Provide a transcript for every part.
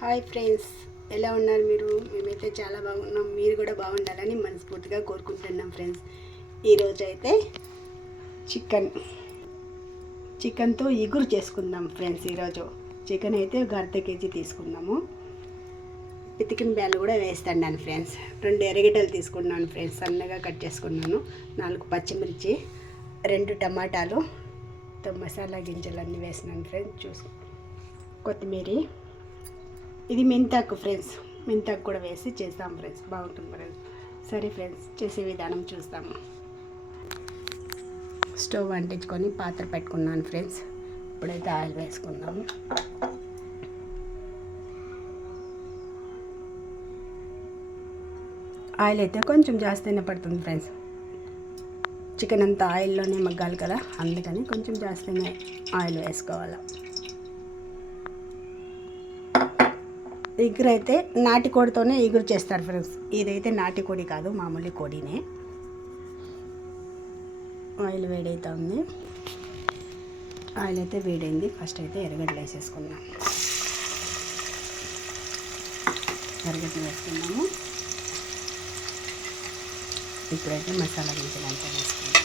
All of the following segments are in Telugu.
హాయ్ ఫ్రెండ్స్, ఎలా ఉన్నారు మీరు? మేమైతే చాలా బాగున్నాం. మీరు కూడా బాగుండాలని మనస్ఫూర్తిగా కోరుకుంటున్నాం ఫ్రెండ్స్. ఈరోజు అయితే చికెన్తో ఇగురు చేసుకుందాం ఫ్రెండ్స్. ఈరోజు చికెన్ అయితే ఒక అర్ధ కేజీ తీసుకున్నాము. పితికిన బ్యాలు కూడా వేస్తాను ఫ్రెండ్స్. 2 ఎర్రగడ్డలు తీసుకున్నాను ఫ్రెండ్స్, సన్నగా కట్ చేసుకున్నాను. 4 పచ్చిమిర్చి, 2 టమాటాలు, మసాలా గింజలన్నీ వేసినాను ఫ్రెండ్స్. కొత్తిమీర, ఇది మెంతాకు ఫ్రెండ్స్. మెంతాకు కూడా వేసి చేస్తాం ఫ్రెండ్స్, బాగుంటుంది ఫ్రెండ్స్. సరే ఫ్రెండ్స్, చేసే విధానం చూస్తాము. స్టవ్ అంటించుకొని పాత్ర పెట్టుకున్నాను ఫ్రెండ్స్. ఇప్పుడైతే ఆయిల్ వేసుకుందాము. ఆయిల్ అయితే కొంచెం జాస్తీనే పడుతుంది ఫ్రెండ్స్. చికెన్ అంతా ఆయిల్లోనే మగ్గాలి కదా, అందుకని కొంచెం జాస్తీనే ఆయిల్ వేసుకోవాలి. ఇగురు అయితే నాటి కోడితోనే ఇగురు చేస్తారు ఫ్రెండ్స్. ఇదైతే నాటి కోడి కాదు, మామూలు కోడినే. ఆయిల్ వేడవుతుంది. ఆయిల్ అయితే వేడైంది. ఫస్ట్ అయితే ఎర్రగడ్డలు వేసేసుకుందాం. ఎర్రగడ్డలు వేసుకున్నాము. ఇప్పుడైతే మసాలా గింజలు అంతా వేసుకుందాం.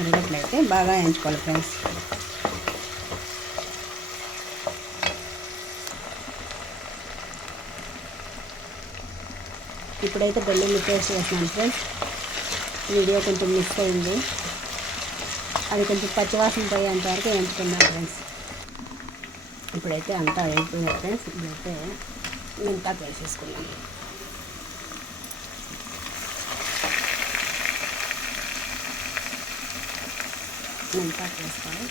ఎర్రగడ్డలు అయితే బాగా వేయించుకోవాలి ఫ్రెండ్స్. ఇప్పుడైతే వెల్లుల్లి పేస్ట్ వేసినాను ఫ్రెండ్స్. వీడియో కొంచెం మిస్ అయింది, అది కొంచెం పచ్చివాసన పోయేంత వరకు వేయించుకున్నాను ఫ్రెండ్స్. ఇప్పుడైతే అంతా వేయిపోయింది ఫ్రెండ్స్. ఇప్పుడైతే మెంతాకు వేసేసుకున్నాను. మెంతాకు వేసుకోవాలి.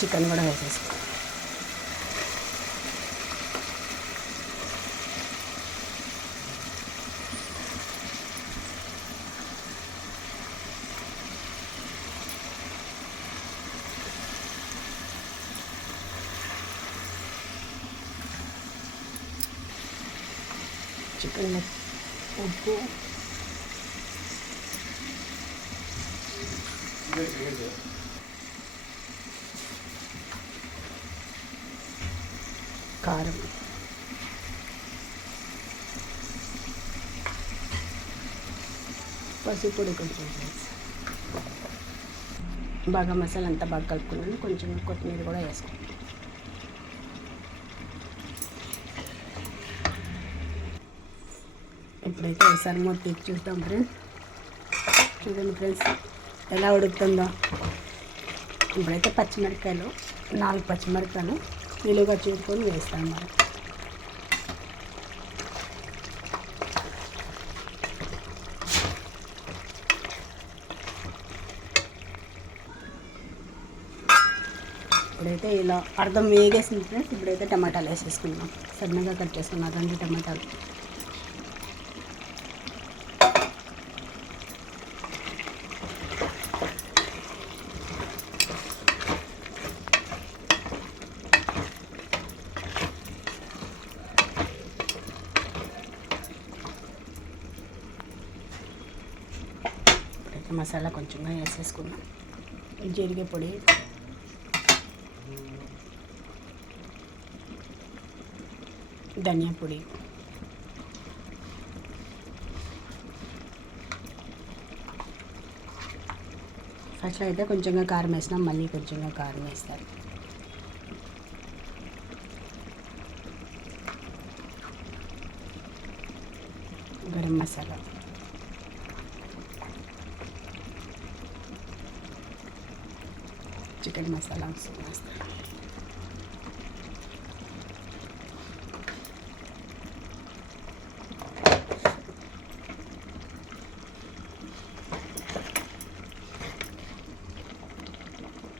చికెన్ కూడా వేసేసుకోవాలి. చికెన్లో ఉప్పు, కారం, పసుపు పొడి కొంచెం వేసి బాగా మసాలా అంతా బాగా కలుపుకున్నాను. కొంచెం కొత్తిమీర కూడా వేసుకున్నాను. ఇప్పుడైతే ఒకసారి మూత తీసి చూద్దాం ఫ్రెండ్స్. చూడండి ఫ్రెండ్స్ ఎలా ఉడుకుతుందో. ఇప్పుడైతే పచ్చిమిరపకాయలు, 4 పచ్చిమిరపకాయలు నిలువుగా చీరుకొని వేస్తాం మరి. ఇప్పుడైతే ఇలా అర్థం వేగేసింది ఫ్రెండ్స్. ఇప్పుడైతే టమాటాలు వేసేసుకున్నాం. సన్నగా కట్ చేసుకున్నాం 2 టమాటాలు. మసాలా కొంచెంగా వేసేసుకున్నాం. జీరిగ పొడి, ధనియా పొడి, ఫస్ట్ అయితే కొంచెంగా కారం వేసినాం, మళ్ళీ కొంచెంగా కారం వేస్తారు. గరం మసాలా, చికెన్ మసాలా వేస్తాను.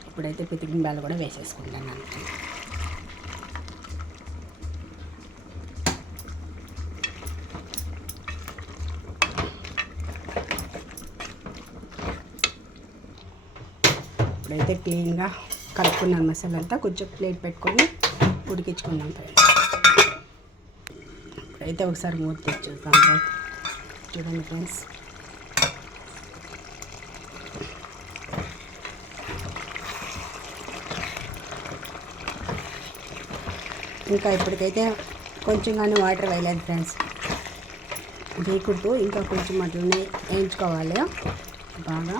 ఇప్పుడైతే పితికిన బ్యాలు కూడా వేసేసుకుంటాను. ఇప్పుడైతే క్లీన్గా కలుపుకున్నాను మసాలా అంతా. కొంచెం ప్లేట్ పెట్టుకొని ఉడికించుకున్నాం ఫ్రెండ్స్. ఇప్పుడైతే ఒకసారి మూత తెచ్చేస్తాం ఫ్రెండ్స్. చూడండి ఫ్రెండ్స్, ఇంకా ఇప్పటికైతే కొంచెం కానీ వాటర్ వేయలేదు ఫ్రెండ్స్. వేయకూడదు, ఇంకా కొంచెం అట్లనే వేయించుకోవాలి బాగా.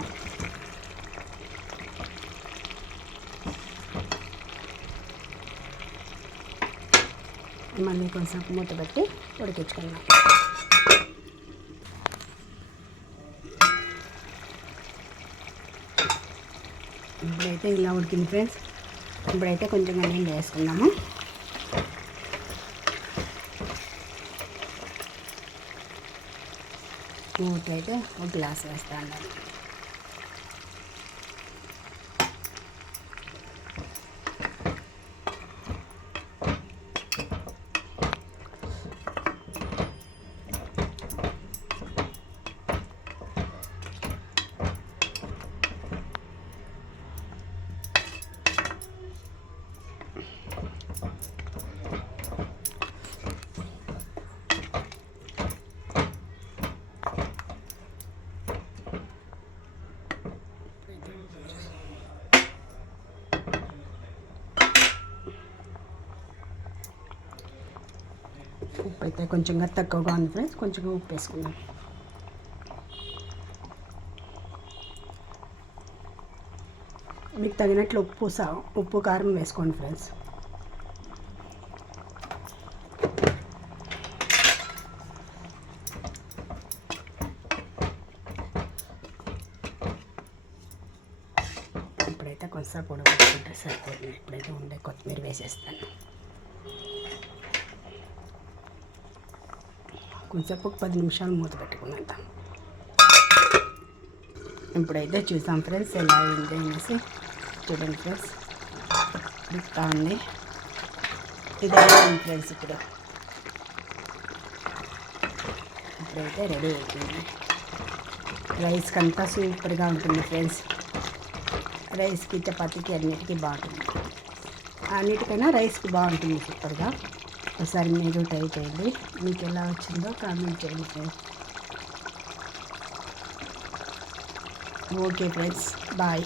మళ్ళీ కొంచెం మూత పెట్టి ఉడికించుకుందాం. ఇప్పుడైతే ఇలా ఉడికింది ఫ్రెండ్స్. ఇప్పుడైతే కొంచెం నీళ్ళు వేసుకుందాము. మూత అయితే ఒక గ్లాస్ వేస్తాను. ఉప్పు అయితే కొంచెం తక్కువగా ఉంది ఫ్రెండ్స్. కొంచెం ఉప్పు వేసుకుందాం. మీకు తగినట్లు ఉప్పు కారం వేసుకోండి ఫ్రెండ్స్. ఇప్పుడైతే కొంచెం ఉడకబెట్టుకుంటే సరిపోతుంది. ఇప్పుడైతే ఉండే కొత్తిమీర వేసేస్తాను. కొంచెం ఒక 10 నిమిషాలు మూత పెట్టుకున్నాక ఇప్పుడైతే చూసాం ఫ్రెండ్స్ ఎలా ఉంది అనేసి. చూడండి ఫ్రెండ్స్, ఉడుకుతా ఉంది. ఇది అయిపోయింది ఫ్రెండ్స్. ఇప్పుడైతే రెడీ అయిపోయింది. రైస్కి అంతా సూపర్గా ఉంటుంది ఫ్రెండ్స్. రైస్కి, చపాతీకి అన్నిటికీ బాగుంటుంది. అన్నిటికైనా రైస్కి బాగుంటుంది సూపర్గా. ఒకసారి మీరు ట్రై చేయండి. మీకు ఎలా వచ్చిందో కామెంట్ చేయండి ఫ్రెండ్స్. Okay friends, bye.